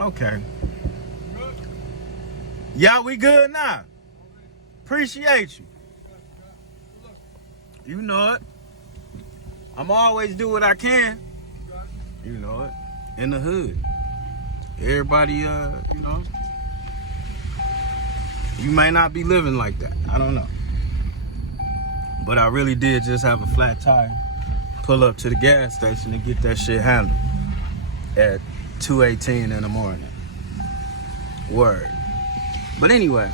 Okay. Yeah, we good now. Appreciate you. You know it. I'm always do what I can. You know it. In the hood. Everybody, you may not be living like that. I don't know. But I really did just have a flat tire. Pull up to the gas station and get that shit handled at 2:18 in the morning. Word. But anyway,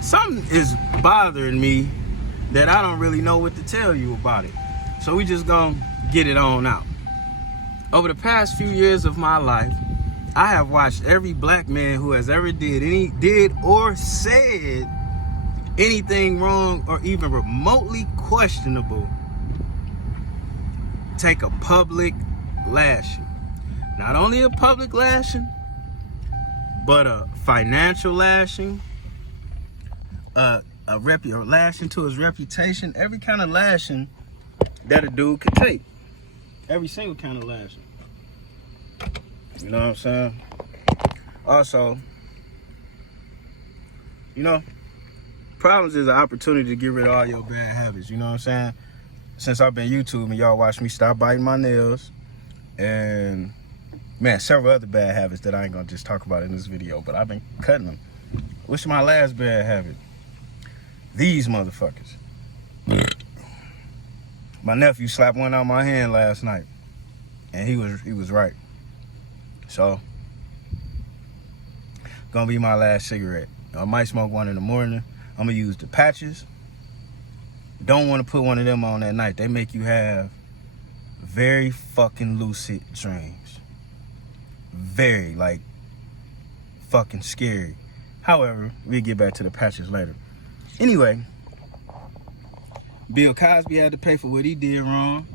something is bothering me that I don't really know what to tell you about it. So we just gonna get it on out. Over the past few years of my life, I have watched every black man who has ever did or said anything wrong or even remotely questionable take a public lashing. Not only a public lashing, but a financial lashing, a lashing to his reputation, every kind of lashing that a dude could take. Every single kind of lashing. You know what I'm saying? Also, problems is an opportunity to get rid of all your bad habits. You know what I'm saying? Since I've been YouTubing, y'all watch me stop biting my nails and, man, several other bad habits that I ain't gonna just talk about in this video, but I've been cutting them. What's my last bad habit? These motherfuckers. My nephew slapped one on my hand last night, and he was right. So, gonna be my last cigarette. I might smoke one in the morning. I'm gonna use the patches. Don't want to put one of them on at night. They make you have very fucking lucid dreams. Very, like, fucking scary. However, we'll get back to the patches later. Anyway, Bill Cosby had to pay for what he did wrong.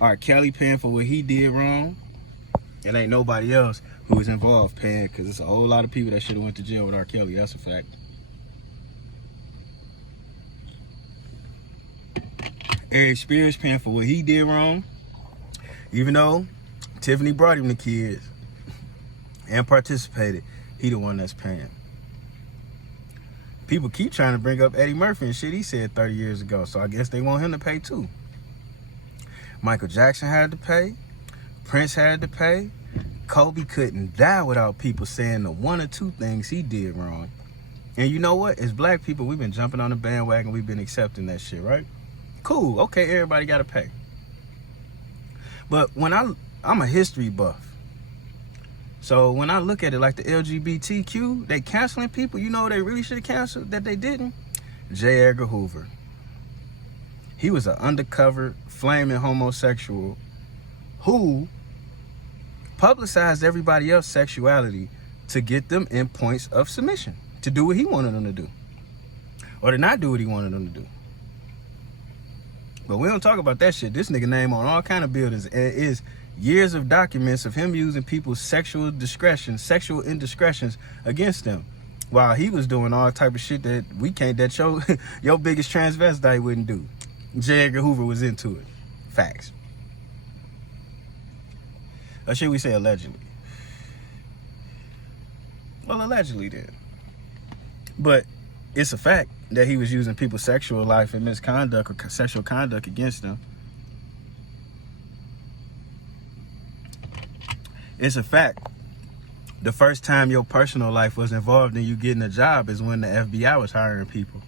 R. Kelly paying for what he did wrong. And ain't nobody else who was involved paying, because it's a whole lot of people that should have went to jail with R. Kelly. That's a fact. Eric Spears paying for what he did wrong. Even though Tiffany brought him the kids and participated, he the one that's paying. People keep trying to bring up Eddie Murphy and shit he said 30 years ago, so I guess they want him to pay too. Michael Jackson had to pay. Prince had to pay. Kobe couldn't die without people saying the one or two things he did wrong. And you know what? As black people, we've been jumping on the bandwagon. We've been accepting that shit, right? Cool. Okay, everybody got to pay. But when I'm a history buff. So when I look at it like the LGBTQ, they canceling people. You know they really should have canceled that they didn't? J. Edgar Hoover. He was an undercover, flaming homosexual who publicized everybody else's sexuality to get them in points of submission, to do what he wanted them to do, or to not do what he wanted them to do. But we don't talk about that shit. This nigga name on all kind of buildings is years of documents of him using people's sexual indiscretions against them, while he was doing all type of shit that we can't, that your biggest transvestite wouldn't do. J. Edgar Hoover was into it. Facts. Or should we say allegedly? Well, allegedly then. But it's a fact that he was using people's sexual life and misconduct or sexual conduct against them. It's a fact. The first time your personal life was involved in you getting a job is when the FBI was hiring people.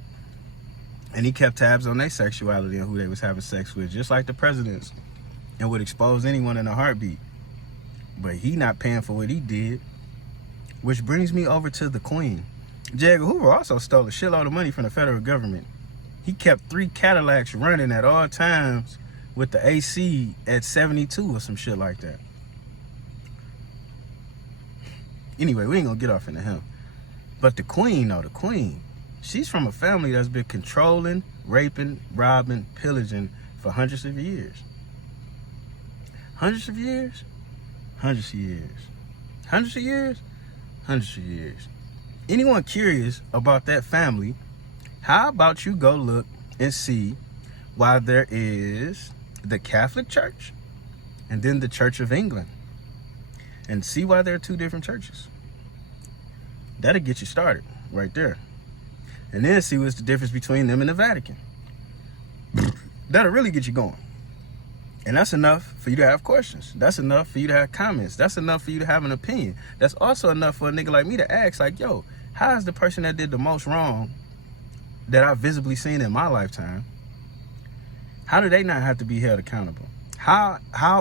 And he kept tabs on their sexuality and who they was having sex with, just like the presidents, and would expose anyone in a heartbeat. But he not paying for what he did. Which brings me over to the Queen. J. Edgar Hoover also stole a shitload of money from the federal government. He kept 3 Cadillacs running at all times with the AC at 72 or some shit like that. Anyway, we ain't gonna get off into him. But the Queen, though, the Queen, she's from a family that's been controlling, raping, robbing, pillaging for hundreds of years. Hundreds of years? Hundreds of years. Hundreds of years? Hundreds of years. Anyone curious about that family, how about you go look and see why there is the Catholic Church and then the Church of England, and see why they're two different churches. That'll get you started right there. And then see what's the difference between them and the Vatican. That'll really get you going. And that's enough for you to have questions. That's enough for you to have comments. That's enough for you to have an opinion. That's also enough for a nigga like me to ask, like, yo, how is the person that did the most wrong that I've visibly seen in my lifetime, how do they not have to be held accountable? How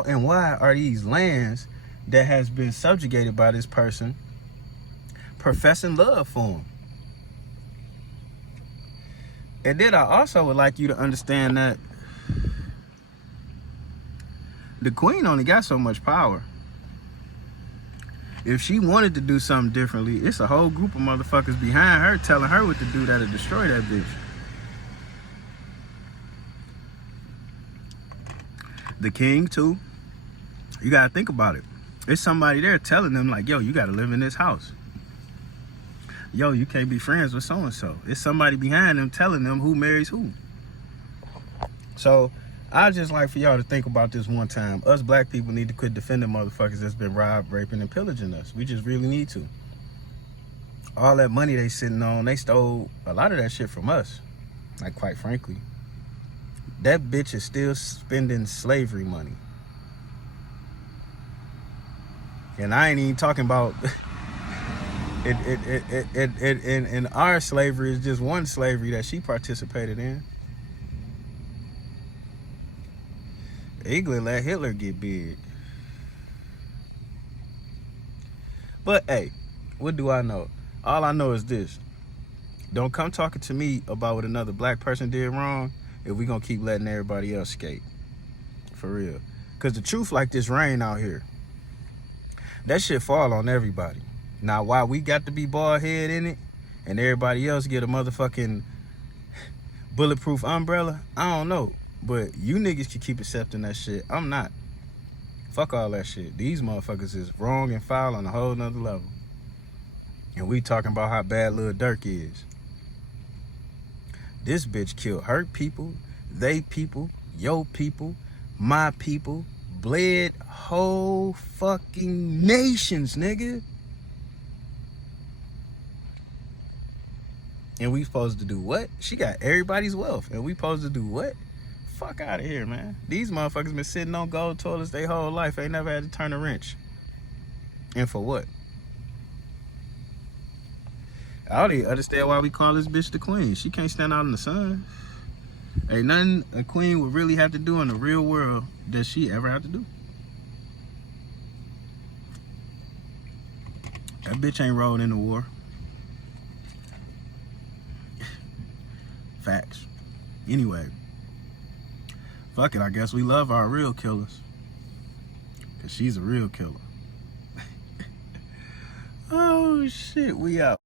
and why are these lands that has been subjugated by this person professing love for him? And then I also would like you to understand that the queen only got so much power. If she wanted to do something differently, it's a whole group of motherfuckers behind her telling her what to do that'll destroy that bitch. The king, too. You gotta think about it. There's somebody there telling them, like, yo, you gotta live in this house. Yo, you can't be friends with so-and-so. It's somebody behind them telling them who marries who. So, I just like for y'all to think about this one time. Us black people need to quit defending motherfuckers that's been robbed, raping, and pillaging us. We just really need to. All that money they sitting on, they stole a lot of that shit from us. Like, quite frankly. That bitch is still spending slavery money. And I ain't even talking about... in our slavery is just one slavery that she participated in. England let Hitler get big. But hey, what do I know? All I know is this. Don't come talking to me about what another black person did wrong if we gonna keep letting everybody else skate. For real. Cause the truth like this rain out here. That shit fall on everybody. Now why we got to be bald head in it and everybody else get a motherfucking bulletproof umbrella, I don't know. But you niggas can keep accepting that shit. I'm not. Fuck all that shit. These motherfuckers is wrong and foul on a whole nother level. And we talking about how bad Lil Durk is. This bitch killed her people, they people, yo people, my people, bled whole fucking nations, nigga. And we supposed to do what? She got everybody's wealth. And we supposed to do what? Fuck out of here, man. These motherfuckers been sitting on gold toilets their whole life. Ain't never had to turn a wrench. And for what? I don't even understand why we call this bitch the queen. She can't stand out in the sun. Ain't nothing a queen would really have to do in the real world that she ever had to do. That bitch ain't rolled in the war. Facts. Anyway, fuck it, I guess we love our real killers. Cause she's a real killer. Oh shit, we out.